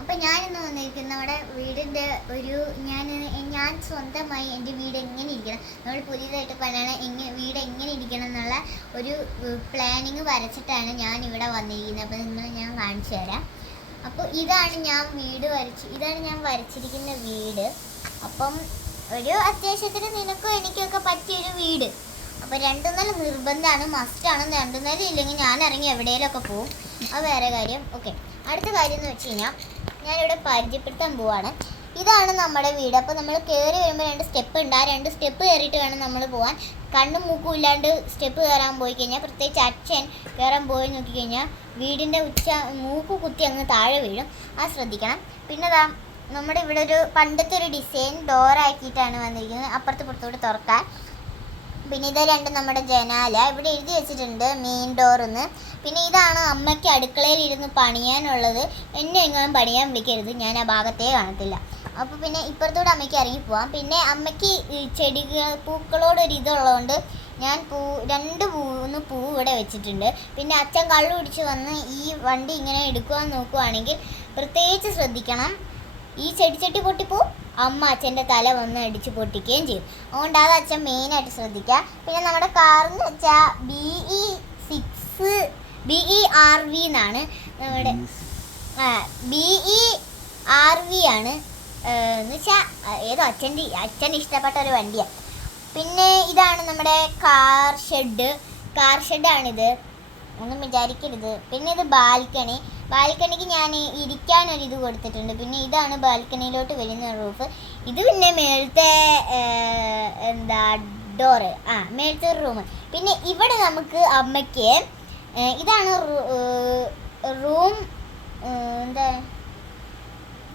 അപ്പം ഞാനിന്ന് വന്നിരിക്കുന്ന നമ്മുടെ വീടിൻ്റെ ഒരു ഞാൻ സ്വന്തമായി എൻ്റെ വീട് എങ്ങനെ ഇരിക്കണം, നമ്മൾ പുതിയതായിട്ട് പണിയണം വീട് എങ്ങനെ ഇരിക്കണം എന്നുള്ള ഒരു പ്ലാനിങ് വരച്ചിട്ടാണ് ഞാൻ ഇവിടെ വന്നിരിക്കുന്നത്. അപ്പോൾ ഞാൻ കാണിച്ചു തരാം. അപ്പോൾ ഇതാണ് ഞാൻ വരച്ചിരിക്കുന്ന വീട്. അപ്പം ഒരു അത്യാവശ്യത്തിന് നിനക്കും എനിക്കൊക്കെ പറ്റിയൊരു വീട്. അപ്പോൾ 2 നില നിർബന്ധമാണ്, മസ്റ്റാണ്. 2 നില ഇല്ലെങ്കിൽ ഞാൻ ഇറങ്ങി എവിടെയെങ്കിലുമൊക്കെ പോവും, അത് വേറെ കാര്യം. ഓക്കെ, അടുത്ത കാര്യം എന്ന് വെച്ച് കഴിഞ്ഞാൽ ഞാനിവിടെ പരിചയപ്പെടുത്താൻ പോവാണ്. ഇതാണ് നമ്മുടെ വീട്. അപ്പോൾ നമ്മൾ കയറി വരുമ്പോൾ 2 സ്റ്റെപ്പ് ഉണ്ട്. ആ 2 സ്റ്റെപ്പ് കയറിയിട്ട് വേണം നമ്മൾ പോകാൻ. കണ്ണും മൂക്കും ഇല്ലാണ്ട് സ്റ്റെപ്പ് കയറാൻ പോയി കഴിഞ്ഞാൽ, പ്രത്യേകിച്ച് അച്ഛൻ കയറാൻ പോയി നോക്കിക്കഴിഞ്ഞാൽ വീടിൻ്റെ മൂക്ക് കുത്തി അങ്ങ് താഴെ വീഴും, അത് ശ്രദ്ധിക്കണം. പിന്നെ നമ്മുടെ ഇവിടെ ഒരു പണ്ടത്തെ ഒരു ഡിസൈൻ ഡോറാക്കിയിട്ടാണ് വന്നിരിക്കുന്നത്, അപ്പുറത്ത് പുറത്തോട്ട് തുറക്കാൻ. പിന്നെ ഇത് 2 നമ്മുടെ ജനാല, ഇവിടെ എഴുതി വെച്ചിട്ടുണ്ട് മെയിൻ ഡോറെന്ന്. പിന്നെ ഇതാണ് അമ്മയ്ക്ക് അടുക്കളയിൽ ഇരുന്ന് പണിയാനുള്ളത്. എന്നെ എങ്ങനെയും പണിയാൻ വിളിക്കരുത്, ഞാൻ ആ ഭാഗത്തേ കാണത്തില്ല. അപ്പോൾ പിന്നെ ഇപ്പുറത്തോടെ അമ്മയ്ക്ക് ഇറങ്ങി പോവാം. പിന്നെ അമ്മയ്ക്ക് പൂക്കളോടൊരു ഇതുള്ളതുകൊണ്ട് ഞാൻ 2-3 പൂ ഇവിടെ വെച്ചിട്ടുണ്ട്. പിന്നെ അച്ഛൻ കള്ളു പിടിച്ച് വന്ന് ഈ വണ്ടി ഇങ്ങനെ എടുക്കുവാൻ നോക്കുവാണെങ്കിൽ പ്രത്യേകിച്ച് ശ്രദ്ധിക്കണം. ഈ ചെടിച്ചട്ടി പൊട്ടിപ്പോവും, അമ്മ അച്ഛൻ്റെ തല വന്ന് അടിച്ച് പൊട്ടിക്കുകയും ചെയ്യും. അതുകൊണ്ട് അത് അച്ഛൻ മെയിനായിട്ട് ശ്രദ്ധിക്കുക. പിന്നെ നമ്മുടെ കാറെന്ന് വെച്ചാൽ BERV എന്നാണ് നമ്മുടെ BERV ആണ് എന്ന് വെച്ചാൽ ഏതോ അച്ഛൻ്റെ ഇഷ്ടപ്പെട്ട ഒരു വണ്ടിയാണ്. പിന്നെ ഇതാണ് നമ്മുടെ കാർ ഷെഡാണിത്, ഒന്നും വിചാരിക്കരുത്. പിന്നെ ഇത് ബാൽക്കണിക്ക് ഞാൻ ഇരിക്കാനൊരിത് കൊടുത്തിട്ടുണ്ട്. പിന്നെ ഇതാണ് ബാൽക്കണിയിലോട്ട് വരുന്ന റൂഫ്. ഇത് പിന്നെ മേളത്തെ ഡോറ്, മേളത്തെ റൂം. പിന്നെ ഇവിടെ നമുക്ക് അമ്മയ്ക്ക് ഇതാണ് റൂം,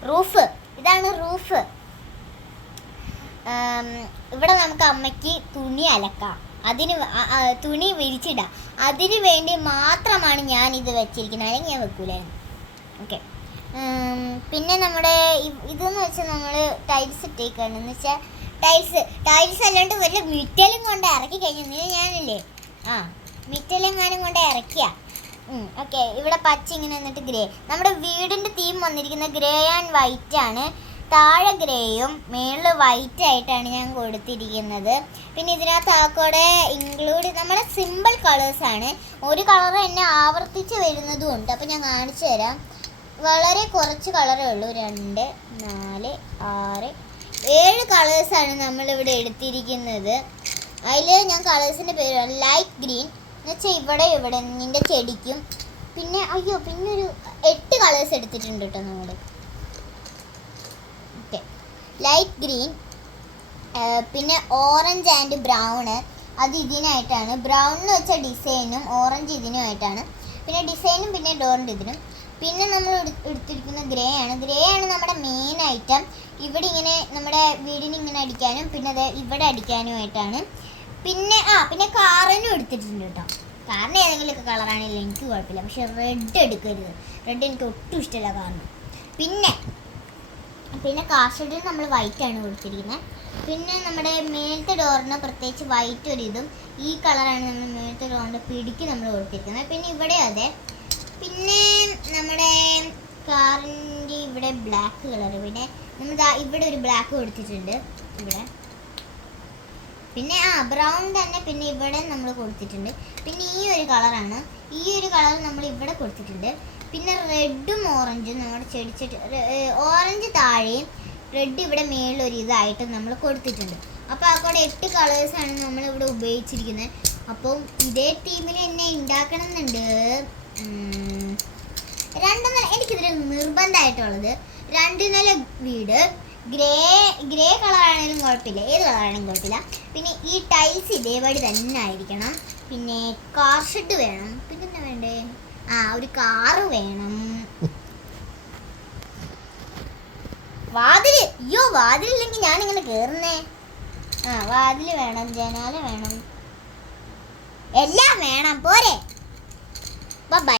റൂഫ്. ഇതാണ് റൂഫ്. ഇവിടെ നമുക്ക് അമ്മയ്ക്ക് തുണി അലക്കാം, തുണി വിരിച്ചിടാം. അതിന് വേണ്ടി മാത്രമാണ് ഞാൻ ഇത് വെച്ചിരിക്കുന്നത്, അല്ലെങ്കിൽ ഞാൻ വെക്കൂലായിരുന്നു. ഓക്കെ, പിന്നെ നമ്മുടെ ഇതെന്ന് വെച്ചാൽ നമ്മൾ ടൈൽസ് ഇട്ടേക്കാണ്. എന്ന് വെച്ചാൽ ടൈൽസ് അല്ലാണ്ട് വല്ല മിറ്റലും കൊണ്ട് ഇറക്കി കഴിഞ്ഞാൽ ഞാനില്ലേ മിറ്റലെങ്ങാനും കൊണ്ട് ഇറക്കിയ. ഓക്കെ, ഇവിടെ പച്ച ഇങ്ങനെ വന്നിട്ട് ഗ്രേ. നമ്മുടെ വീടിൻ്റെ തീം വന്നിരിക്കുന്നത് ഗ്രേ ആൻഡ് വൈറ്റ് ആണ്. താഴെ ഗ്രേയും മേളിൽ വൈറ്റ് ആയിട്ടാണ് ഞാൻ കൊടുത്തിരിക്കുന്നത്. പിന്നെ ഇതിനകത്ത് ആക്കോടെ ഇൻക്ലൂഡ് നമ്മുടെ സിമ്പിൾ കളേഴ്സാണ്. ഒരു കളർ എന്നെ ആവർത്തിച്ച് വരുന്നതും ഉണ്ട്. അപ്പോൾ ഞാൻ കാണിച്ചു തരാം. വളരെ കുറച്ച് കളറേ ഉള്ളൂ, 2, 4, 6, 7 കളേഴ്സാണ് നമ്മളിവിടെ എടുത്തിരിക്കുന്നത്. അതിൽ ഞാൻ കളേഴ്സിൻ്റെ പേര് ലൈറ്റ് ഗ്രീൻ എന്ന് വെച്ചാൽ ഇവിടെ നിൻ്റെ ചെടിക്കും. പിന്നെ ഒരു 8 കളേഴ്സ് എടുത്തിട്ടുണ്ട് കേട്ടോ നമ്മൾ. ലൈറ്റ് ഗ്രീൻ, പിന്നെ ഓറഞ്ച് ആൻഡ് ബ്രൗണ്, അത് ഇതിനായിട്ടാണ്. ബ്രൗൺ എന്ന് വെച്ചാൽ ഡിസൈനും, ഓറഞ്ച് ഇതിനുമായിട്ടാണ്. പിന്നെ ഡിസൈനും പിന്നെ ഡോറിൻ്റെ ഇതിനും. പിന്നെ നമ്മൾ എടുത്തിരിക്കുന്ന ഗ്രേ ആണ് നമ്മുടെ മെയിൻ ഐറ്റം. ഇവിടെ ഇങ്ങനെ നമ്മുടെ വീടിന് ഇങ്ങനെ അടിക്കാനും പിന്നെ അത് ഇവിടെ അടിക്കാനുമായിട്ടാണ്. പിന്നെ കാറിനും എടുത്തിട്ടുണ്ട് കേട്ടോ. കാറിന് ഏതെങ്കിലുമൊക്കെ കളറാണെങ്കിൽ എനിക്ക് കുഴപ്പമില്ല, പക്ഷെ റെഡ് എടുക്കരുത്. റെഡ് എനിക്ക് ഒട്ടും ഇഷ്ടമല്ല കാറിന്. പിന്നെ കാർ ഷെഡിൽ നമ്മൾ വൈറ്റാണ് കൊടുത്തിരിക്കുന്നത്. പിന്നെ നമ്മുടെ മേലത്തെ ഡോറിന് പ്രത്യേകിച്ച് വൈറ്റ് ഒരിതും ഈ കളറാണ് നമ്മൾ മേലത്തെ ഡോറിൻ്റെ പിടിക്ക് നമ്മൾ കൊടുത്തിരിക്കുന്നത്. പിന്നെ ഇവിടെ അതെ. പിന്നെ നമ്മുടെ കാറിൻ്റെ ഇവിടെ ബ്ലാക്ക് കളർ, പിന്നെ നമ്മൾ ഇവിടെ ഒരു ബ്ലാക്ക് കൊടുത്തിട്ടുണ്ട് ഇവിടെ. പിന്നെ ബ്രൗൺ തന്നെ പിന്നെ ഇവിടെ നമ്മൾ കൊടുത്തിട്ടുണ്ട്. പിന്നെ ഈ ഒരു കളറാണ്, ഈ ഒരു കളർ നമ്മൾ ഇവിടെ കൊടുത്തിട്ടുണ്ട്. പിന്നെ റെഡും ഓറഞ്ചും നമ്മുടെ ചെടിച്ചട്ടി, ഓറഞ്ച് താഴെയും റെഡ് ഇവിടെ മേളിലൊരു ഇതായിട്ട് നമ്മൾ കൊടുത്തിട്ടുണ്ട്. അപ്പോൾ അവിടെ 8 കളേഴ്സാണ് നമ്മളിവിടെ ഉപയോഗിച്ചിരിക്കുന്നത്. അപ്പം ഇതേ ടീമിൽ എന്നെ ഉണ്ടാക്കണം എന്നുണ്ട്. 2 നില എനിക്കിതിൽ നിർബന്ധമായിട്ടുള്ളത് 2 നില വീട്. ഗ്രേ കളറാണെങ്കിലും കുഴപ്പമില്ല, ഏത് കളറാണെങ്കിലും കുഴപ്പമില്ല. പിന്നെ ഈ ടൈൽസ് ഇതേപടി തന്നെ ആയിരിക്കണം. പിന്നെ കാർ ഷെഡ് വേണം. പിന്നെ എന്നാ വേണ്ടേ, ഒരു കാറ് വേണം. വാതിലില്ലെങ്കിൽ ഞാനിങ്ങനെ കയറുന്നേ. വാതിൽ വേണം, ജനാല വേണം, എല്ലാം വേണം. പോരെ, ബൈ.